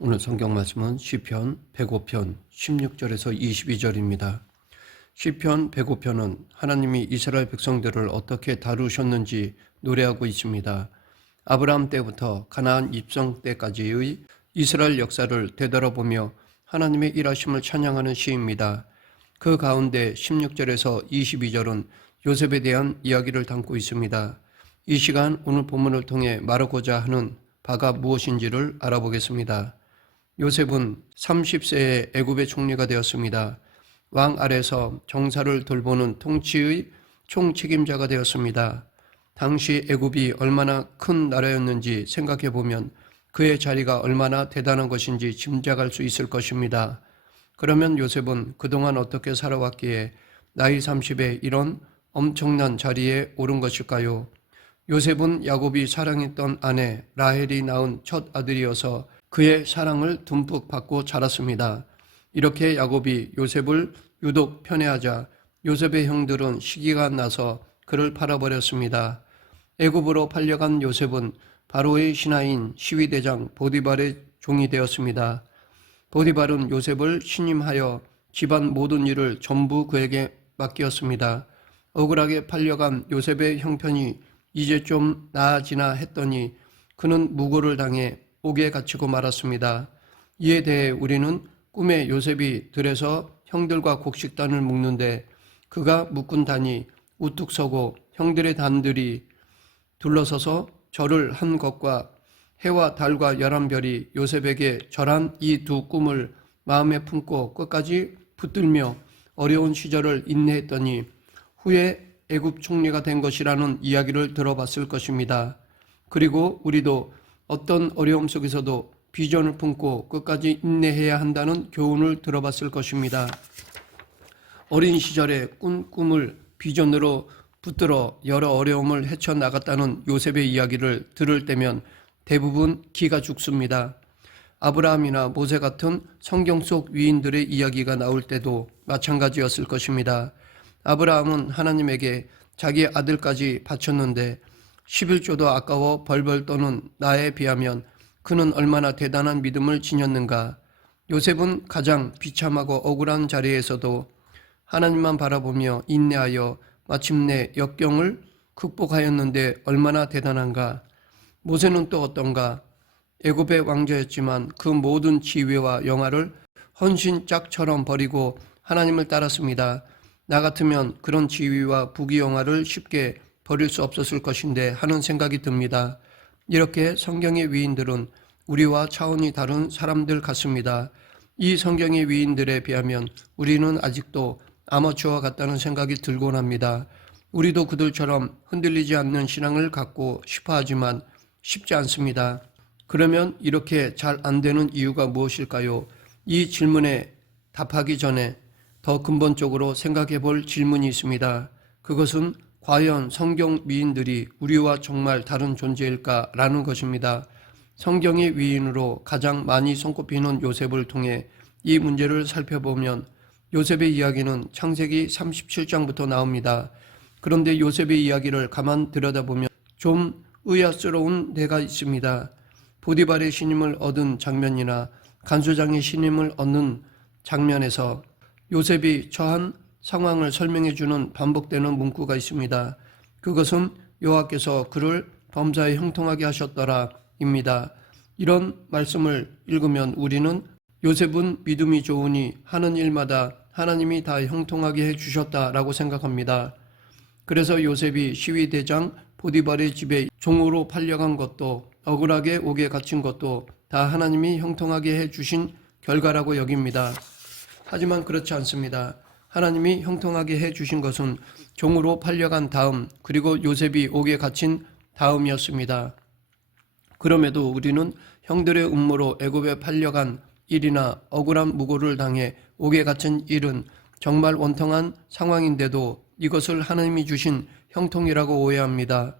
오늘 성경 말씀은 시편 105편 16절에서 22절입니다. 시편 105편은 하나님이 이스라엘 백성들을 어떻게 다루셨는지 노래하고 있습니다. 아브라함 때부터 가나안 입성 때까지의 이스라엘 역사를 되돌아보며 하나님의 일하심을 찬양하는 시입니다. 그 가운데 16절에서 22절은 요셉에 대한 이야기를 담고 있습니다. 이 시간 오늘 본문을 통해 말하고자 하는 바가 무엇인지를 알아보겠습니다. 요셉은 30세에 애굽의 총리가 되었습니다. 왕 아래서 정사를 돌보는 통치의 총책임자가 되었습니다. 당시 애굽이 얼마나 큰 나라였는지 생각해 보면 그의 자리가 얼마나 대단한 것인지 짐작할 수 있을 것입니다. 그러면 요셉은 그동안 어떻게 살아왔기에 나이 30에 이런 엄청난 자리에 오른 것일까요? 요셉은 야곱이 사랑했던 아내 라헬이 낳은 첫 아들이어서 그의 사랑을 듬뿍 받고 자랐습니다. 이렇게 야곱이 요셉을 유독 편애하자 요셉의 형들은 시기가 나서 그를 팔아버렸습니다. 애굽으로 팔려간 요셉은 바로의 신하인 시위대장 보디발의 종이 되었습니다. 보디발은 요셉을 신임하여 집안 모든 일을 전부 그에게 맡겼습니다. 억울하게 팔려간 요셉의 형편이 이제 좀 나아지나 했더니 그는 무고를 당해 옥에 갇히고 말았습니다. 이에 대해 우리는 꿈에 요셉이 들에서 형들과 곡식단을 묶는데 그가 묶은 단이 우뚝 서고 형들의 단들이 둘러서서 절을 한 것과 해와 달과 11별이 요셉에게 절한 이 두 꿈을 마음에 품고 끝까지 붙들며 어려운 시절을 인내했더니 후에 애굽 총리가 된 것이라는 이야기를 들어봤을 것입니다. 그리고 우리도 어떤 어려움 속에서도 비전을 품고 끝까지 인내해야 한다는 교훈을 들어봤을 것입니다. 어린 시절에 꾼 꿈을 비전으로 붙들어 여러 어려움을 헤쳐나갔다는 요셉의 이야기를 들을 때면 대부분 기가 죽습니다. 아브라함이나 모세 같은 성경 속 위인들의 이야기가 나올 때도 마찬가지였을 것입니다. 아브라함은 하나님에게 자기 아들까지 바쳤는데 11조도 아까워 벌벌 떠는 나에 비하면 그는 얼마나 대단한 믿음을 지녔는가. 요셉은 가장 비참하고 억울한 자리에서도 하나님만 바라보며 인내하여 마침내 역경을 극복하였는데 얼마나 대단한가. 모세는 또 어떤가. 애굽의 왕자였지만 그 모든 지위와 영화를 헌신짝처럼 버리고 하나님을 따랐습니다. 나 같으면 그런 지위와 부귀영화를 쉽게 버릴 수 없었을 것인데 하는 생각이 듭니다. 이렇게 성경의 위인들은 우리와 차원이 다른 사람들 같습니다. 이 성경의 위인들에 비하면 우리는 아직도 아마추어 같다는 생각이 들곤 합니다. 우리도 그들처럼 흔들리지 않는 신앙을 갖고 싶어 하지만 쉽지 않습니다. 그러면 이렇게 잘 안 되는 이유가 무엇일까요? 이 질문에 답하기 전에 더 근본적으로 생각해 볼 질문이 있습니다. 그것은 과연 성경 위인들이 우리와 정말 다른 존재일까라는 것입니다. 성경의 위인으로 가장 많이 손꼽히는 요셉을 통해 이 문제를 살펴보면 요셉의 이야기는 창세기 37장부터 나옵니다. 그런데 요셉의 이야기를 가만 들여다보면 좀 의아스러운 데가 있습니다. 보디발의 신임을 얻은 장면이나 간수장의 신임을 얻는 장면에서 요셉이 처한 상황을 설명해 주는 반복되는 문구가 있습니다. 그것은 여호와께서 그를 범사에 형통하게 하셨더라 입니다. 이런 말씀을 읽으면 우리는 요셉은 믿음이 좋으니 하는 일마다 하나님이 다 형통하게 해주셨다라고 생각합니다. 그래서 요셉이 시위대장 보디발의 집에 종으로 팔려간 것도 억울하게 옥에 갇힌 것도 다 하나님이 형통하게 해주신 결과라고 여깁니다. 하지만 그렇지 않습니다. 하나님이 형통하게 해주신 것은 종으로 팔려간 다음 그리고 요셉이 옥에 갇힌 다음이었습니다. 그럼에도 우리는 형들의 음모로 애굽에 팔려간 일이나 억울한 무고를 당해 옥에 갇힌 일은 정말 원통한 상황인데도 이것을 하나님이 주신 형통이라고 오해합니다.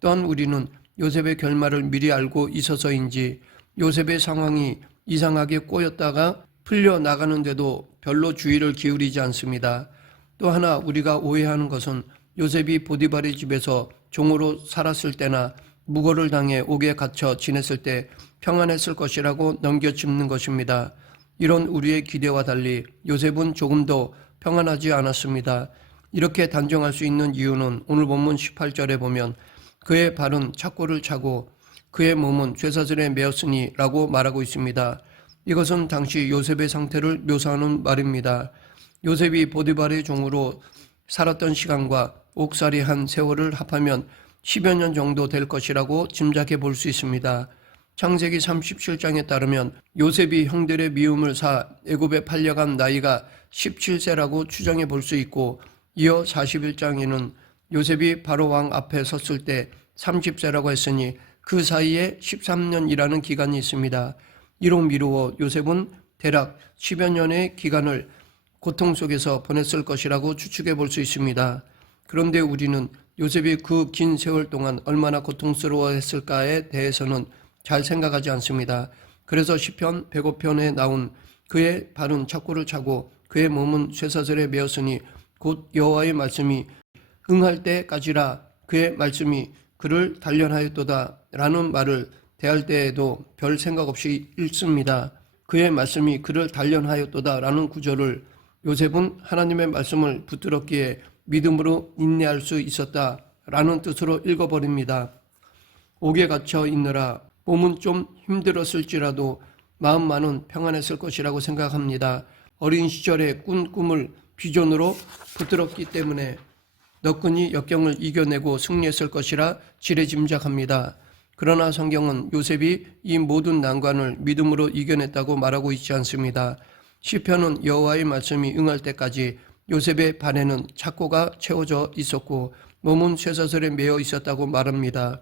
또한 우리는 요셉의 결말을 미리 알고 있어서인지 요셉의 상황이 이상하게 꼬였다가 풀려나가는데도 별로 주의를 기울이지 않습니다. 또 하나 우리가 오해하는 것은 요셉이 보디발의 집에서 종으로 살았을 때나 무고를 당해 옥에 갇혀 지냈을 때 평안했을 것이라고 넘겨짚는 것입니다. 이런 우리의 기대와 달리 요셉은 조금도 평안하지 않았습니다. 이렇게 단정할 수 있는 이유는 오늘 본문 18절에 보면 그의 발은 착고를 차고 그의 몸은 쇠사슬에 매었으니 라고 말하고 있습니다. 이것은 당시 요셉의 상태를 묘사하는 말입니다. 요셉이 보디발의 종으로 살았던 시간과 옥살이한 세월을 합하면 10여 년 정도 될 것이라고 짐작해 볼 수 있습니다. 창세기 37장에 따르면 요셉이 형들의 미움을 사 애굽에 팔려간 나이가 17세라고 추정해 볼 수 있고, 이어 41장에는 요셉이 바로 왕 앞에 섰을 때 30세라고 했으니 그 사이에 13년이라는 기간이 있습니다. 이로 미루어 요셉은 대략 10여 년의 기간을 고통 속에서 보냈을 것이라고 추측해 볼 수 있습니다. 그런데 우리는 요셉이 그 긴 세월 동안 얼마나 고통스러워했을까에 대해서는 잘 생각하지 않습니다. 그래서 시편 105편에 나온 그의 발은 착고를 차고 그의 몸은 쇠사슬에 매었으니 곧 여호와의 말씀이 응할 때까지라 그의 말씀이 그를 단련하였도다 라는 말을 대할 때에도 별 생각 없이 읽습니다. 그의 말씀이 그를 단련하였도다 라는 구절을 요셉은 하나님의 말씀을 붙들었기에 믿음으로 인내할 수 있었다 라는 뜻으로 읽어버립니다. 옥에 갇혀 있느라 몸은 좀 힘들었을지라도 마음만은 평안했을 것이라고 생각합니다. 어린 시절에 꾼 꿈을 비전으로 붙들었기 때문에 너끈히 역경을 이겨내고 승리했을 것이라 지레짐작합니다. 그러나 성경은 요셉이 이 모든 난관을 믿음으로 이겨냈다고 말하고 있지 않습니다. 시편은 여호와의 말씀이 응할 때까지 요셉의 발에는 착고가 채워져 있었고 몸은 쇠사슬에 매어 있었다고 말합니다.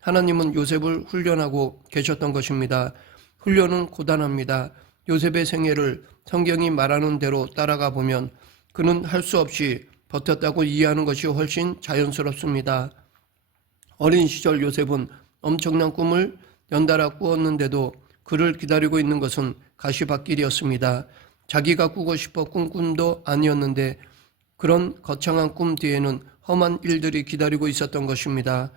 하나님은 요셉을 훈련하고 계셨던 것입니다. 훈련은 고단합니다. 요셉의 생애를 성경이 말하는 대로 따라가 보면 그는 할 수 없이 버텼다고 이해하는 것이 훨씬 자연스럽습니다. 어린 시절 요셉은 엄청난 꿈을 연달아 꾸었는데도 그를 기다리고 있는 것은 가시밭길이었습니다. 자기가 꾸고 싶어 꾼 꿈도 아니었는데 그런 거창한 꿈 뒤에는 험한 일들이 기다리고 있었던 것입니다.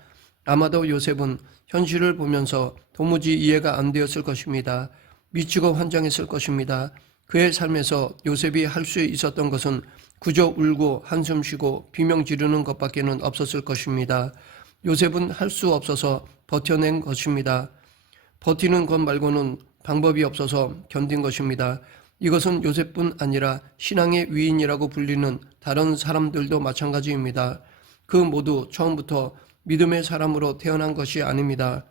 아마도 요셉은 현실을 보면서 도무지 이해가 안 되었을 것입니다. 미치고 환장했을 것입니다. 그의 삶에서 요셉이 할 수 있었던 것은 그저 울고 한숨 쉬고 비명 지르는 것밖에는 없었을 것입니다. 요셉은 할 수 없어서 버텨낸 것입니다. 버티는 것 말고는 방법이 없어서 견딘 것입니다. 이것은 요셉뿐 아니라 신앙의 위인이라고 불리는 다른 사람들도 마찬가지입니다. 그 모두 처음부터 믿음의 사람으로 태어난 것이 아닙니다.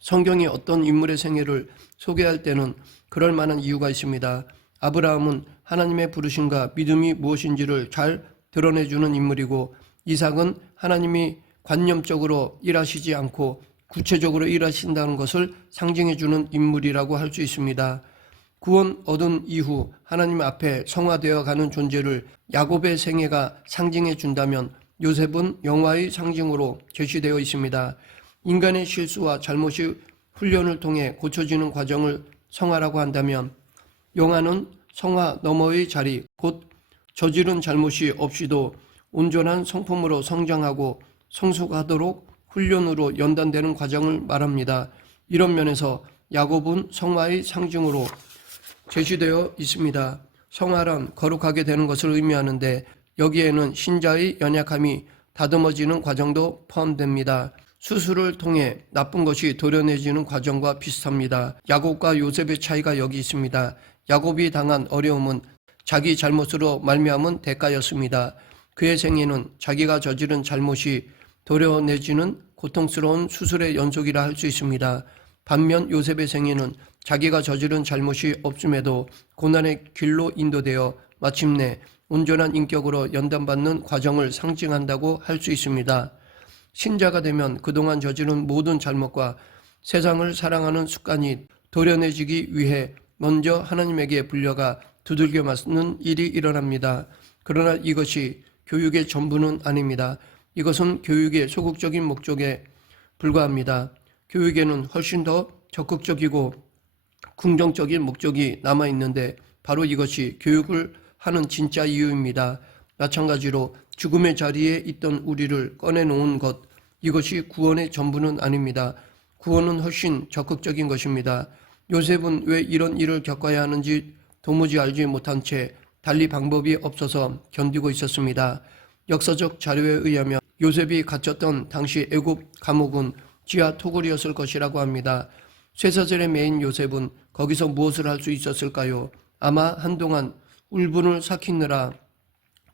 성경이 어떤 인물의 생애를 소개할 때는 그럴 만한 이유가 있습니다. 아브라함은 하나님의 부르심과 믿음이 무엇인지를 잘 드러내주는 인물이고, 이삭은 하나님이 관념적으로 일하시지 않고 구체적으로 일하신다는 것을 상징해주는 인물이라고 할 수 있습니다. 구원 얻은 이후 하나님 앞에 성화되어 가는 존재를 야곱의 생애가 상징해 준다면 요셉은 영화의 상징으로 제시되어 있습니다. 인간의 실수와 잘못이 훈련을 통해 고쳐지는 과정을 성화라고 한다면 영화는 성화 너머의 자리, 곧 저지른 잘못이 없이도 온전한 성품으로 성장하고 성숙하도록 훈련으로 연단되는 과정을 말합니다. 이런 면에서 야곱은 성화의 상징으로 제시되어 있습니다. 성화란 거룩하게 되는 것을 의미하는데 여기에는 신자의 연약함이 다듬어지는 과정도 포함됩니다. 수술을 통해 나쁜 것이 도려내지는 과정과 비슷합니다. 야곱과 요셉의 차이가 여기 있습니다. 야곱이 당한 어려움은 자기 잘못으로 말미암은 대가였습니다. 그의 생애는 자기가 저지른 잘못이 도려내지는 고통스러운 수술의 연속이라 할 수 있습니다. 반면 요셉의 생애는 자기가 저지른 잘못이 없음에도 고난의 길로 인도되어 마침내 온전한 인격으로 연단받는 과정을 상징한다고 할 수 있습니다. 신자가 되면 그동안 저지른 모든 잘못과 세상을 사랑하는 습관이 도려내지기 위해 먼저 하나님에게 불려가 두들겨 맞는 일이 일어납니다. 그러나 이것이 교육의 전부는 아닙니다. 이것은 교육의 소극적인 목적에 불과합니다. 교육에는 훨씬 더 적극적이고 긍정적인 목적이 남아있는데 바로 이것이 교육을 하는 진짜 이유입니다. 마찬가지로 죽음의 자리에 있던 우리를 꺼내놓은 것, 이것이 구원의 전부는 아닙니다. 구원은 훨씬 적극적인 것입니다. 요셉은 왜 이런 일을 겪어야 하는지 도무지 알지 못한 채 달리 방법이 없어서 견디고 있었습니다. 역사적 자료에 의하면 요셉이 갇혔던 당시 애굽 감옥은 지하 토굴이었을 것이라고 합니다. 쇠사슬에 매인 요셉은 거기서 무엇을 할 수 있었을까요? 아마 한동안 울분을 삭히느라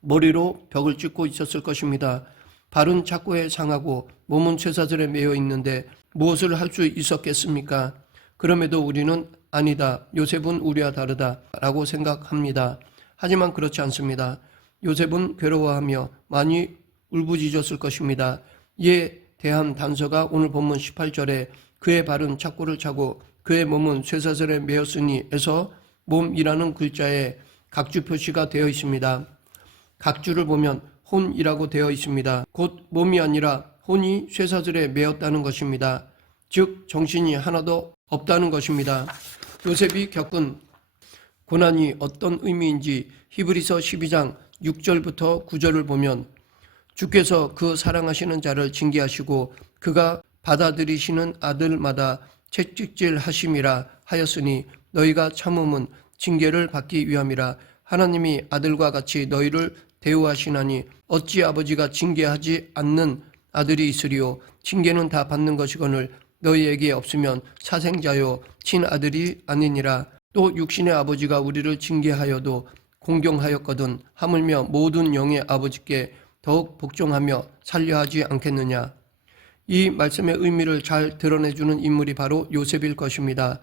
머리로 벽을 찍고 있었을 것입니다. 발은 착고에 상하고 몸은 쇠사슬에 매여 있는데 무엇을 할 수 있었겠습니까? 그럼에도 우리는 아니다, 요셉은 우리와 다르다 라고 생각합니다. 하지만 그렇지 않습니다. 요셉은 괴로워하며 많이 울부짖었을 것입니다. 이에 대한 단서가 오늘 본문 18절에 그의 발은 착고를 차고 그의 몸은 쇠사슬에 매였으니 에서 몸이라는 글자에 각주 표시가 되어 있습니다. 각주를 보면 혼이라고 되어 있습니다. 곧 몸이 아니라 혼이 쇠사슬에 매였다는 것입니다. 즉 정신이 하나도 없다는 것입니다. 요셉이 겪은 고난이 어떤 의미인지 히브리서 12장 6절부터 9절을 보면 주께서 그 사랑하시는 자를 징계하시고 그가 받아들이시는 아들마다 채찍질 하심이라 하였으니 너희가 참음은 징계를 받기 위함이라. 하나님이 아들과 같이 너희를 대우하시나니 어찌 아버지가 징계하지 않는 아들이 있으리요. 징계는 다 받는 것이거늘 너희에게 없으면 사생자요 친아들이 아니니라. 또 육신의 아버지가 우리를 징계하여도 공경하였거든 하물며 모든 영의 아버지께 더욱 복종하며 살려하지 않겠느냐. 이 말씀의 의미를 잘 드러내주는 인물이 바로 요셉일 것입니다.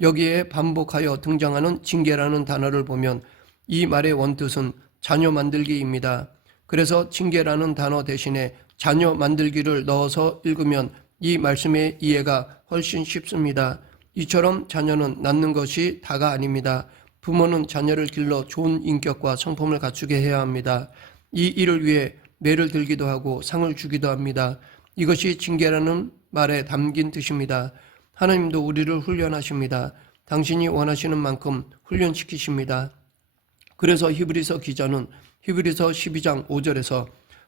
여기에 반복하여 등장하는 징계라는 단어를 보면 이 말의 원뜻은 자녀 만들기입니다. 그래서 징계라는 단어 대신에 자녀 만들기를 넣어서 읽으면 이 말씀의 이해가 훨씬 쉽습니다. 이처럼 자녀는 낳는 것이 다가 아닙니다. 부모는 자녀를 길러 좋은 인격과 성품을 갖추게 해야 합니다. 이 일을 위해 매를 들기도 하고 상을 주기도 합니다. 이것이 징계라는 말에 담긴 뜻입니다. 하나님도 우리를 훈련하십니다. 당신이 원하시는 만큼 훈련시키십니다. 그래서 히브리서 기자는 히브리서 12장 5절에서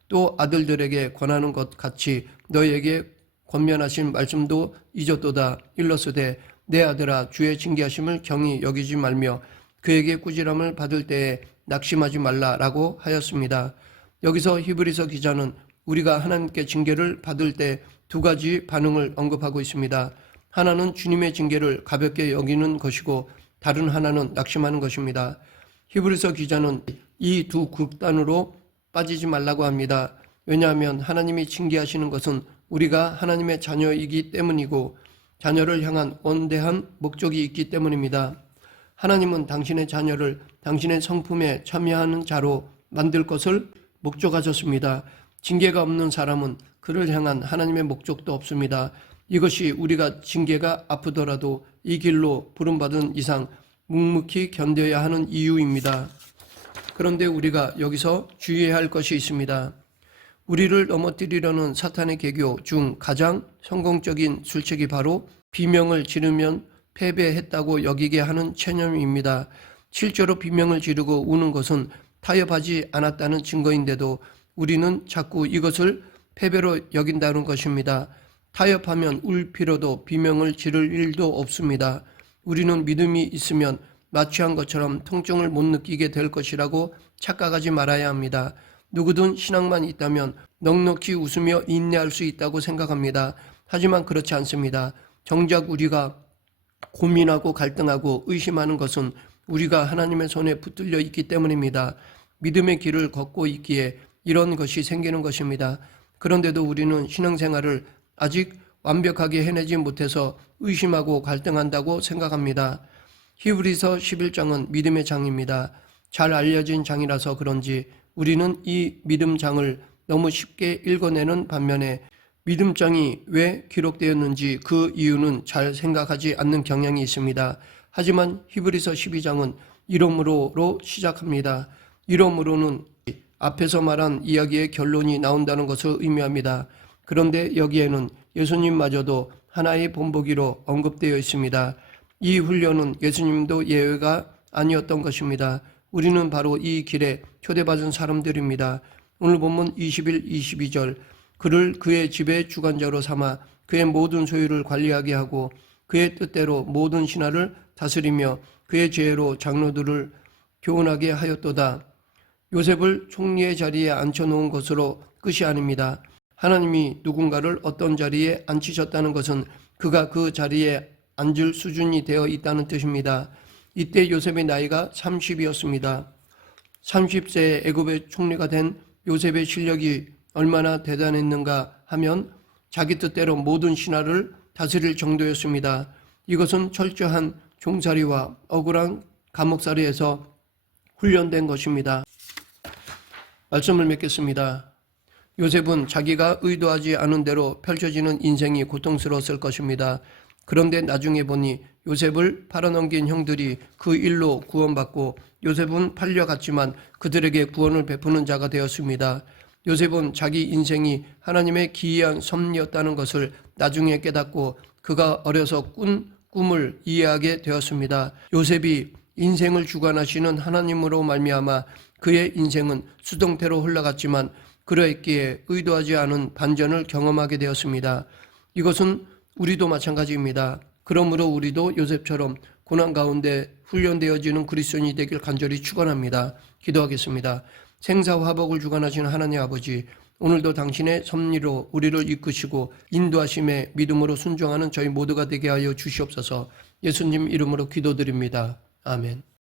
또 아들들에게 권하는 것 같이 너희에게 권면하신 말씀도 잊었도다. 일러스되 내 아들아 주의 징계하심을 경히 여기지 말며 그에게 꾸지람을 받을 때에 낙심하지 말라라고 하였습니다. 여기서 히브리서 기자는 우리가 하나님께 징계를 받을 때 두 가지 반응을 언급하고 있습니다. 하나는 주님의 징계를 가볍게 여기는 것이고 다른 하나는 낙심하는 것입니다. 히브리서 기자는 이 두 극단으로 빠지지 말라고 합니다. 왜냐하면 하나님이 징계하시는 것은 우리가 하나님의 자녀이기 때문이고 자녀를 향한 원대한 목적이 있기 때문입니다. 하나님은 당신의 자녀를 당신의 성품에 참여하는 자로 만들 것을 목적하셨습니다. 징계가 없는 사람은 그를 향한 하나님의 목적도 없습니다. 이것이 우리가 징계가 아프더라도 이 길로 부름받은 이상 묵묵히 견뎌야 하는 이유입니다. 그런데 우리가 여기서 주의해야 할 것이 있습니다. 우리를 넘어뜨리려는 사탄의 계교 중 가장 성공적인 술책이 바로 비명을 지르면 패배했다고 여기게 하는 체념입니다. 실제로 비명을 지르고 우는 것은 타협하지 않았다는 증거인데도 우리는 자꾸 이것을 패배로 여긴다는 것입니다. 타협하면 울 필요도 비명을 지를 일도 없습니다. 우리는 믿음이 있으면 마취한 것처럼 통증을 못 느끼게 될 것이라고 착각하지 말아야 합니다. 누구든 신앙만 있다면 넉넉히 웃으며 인내할 수 있다고 생각합니다. 하지만 그렇지 않습니다. 정작 우리가 고민하고 갈등하고 의심하는 것은 우리가 하나님의 손에 붙들려 있기 때문입니다. 믿음의 길을 걷고 있기에 이런 것이 생기는 것입니다. 그런데도 우리는 신앙생활을 아직 완벽하게 해내지 못해서 의심하고 갈등한다고 생각합니다. 히브리서 11장은 믿음의 장입니다. 잘 알려진 장이라서 그런지 우리는 이 믿음장을 너무 쉽게 읽어내는 반면에 믿음장이 왜 기록되었는지 그 이유는 잘 생각하지 않는 경향이 있습니다. 하지만 히브리서 12장은 이러므로로 시작합니다. 이러므로는 앞에서 말한 이야기의 결론이 나온다는 것을 의미합니다. 그런데 여기에는 예수님마저도 하나의 본보기로 언급되어 있습니다. 이 훈련은 예수님도 예외가 아니었던 것입니다. 우리는 바로 이 길에 초대받은 사람들입니다. 오늘 본문 21, 22절 그를 그의 집의 주관자로 삼아 그의 모든 소유를 관리하게 하고 그의 뜻대로 모든 신하를 다스리며 그의 지혜로 장로들을 교훈하게 하였도다. 요셉을 총리의 자리에 앉혀놓은 것으로 끝이 아닙니다. 하나님이 누군가를 어떤 자리에 앉히셨다는 것은 그가 그 자리에 앉을 수준이 되어 있다는 뜻입니다. 이때 요셉의 나이가 30이었습니다. 30세에 애굽의 총리가 된 요셉의 실력이 얼마나 대단했는가 하면 자기 뜻대로 모든 신하를 다스릴 정도였습니다. 이것은 철저한 종살이와 억울한 감옥살이에서 훈련된 것입니다. 말씀을 맺겠습니다. 요셉은 자기가 의도하지 않은 대로 펼쳐지는 인생이 고통스러웠을 것입니다. 그런데 나중에 보니 요셉을 팔아넘긴 형들이 그 일로 구원받고 요셉은 팔려갔지만 그들에게 구원을 베푸는 자가 되었습니다. 요셉은 자기 인생이 하나님의 기이한 섭리였다는 것을 나중에 깨닫고 그가 어려서 꾼 꿈을 이해하게 되었습니다. 요셉이 인생을 주관하시는 하나님으로 말미암아 그의 인생은 수동태로 흘러갔지만 그러했기에 의도하지 않은 반전을 경험하게 되었습니다. 이것은 우리도 마찬가지입니다. 그러므로 우리도 요셉처럼 고난 가운데 훈련되어지는 그리스도인이 되길 간절히 축원합니다. 기도하겠습니다. 생사화복을 주관하시는 하나님 아버지, 오늘도 당신의 섭리로 우리를 이끄시고 인도하심에 믿음으로 순종하는 저희 모두가 되게 하여 주시옵소서. 예수님 이름으로 기도드립니다. 아멘.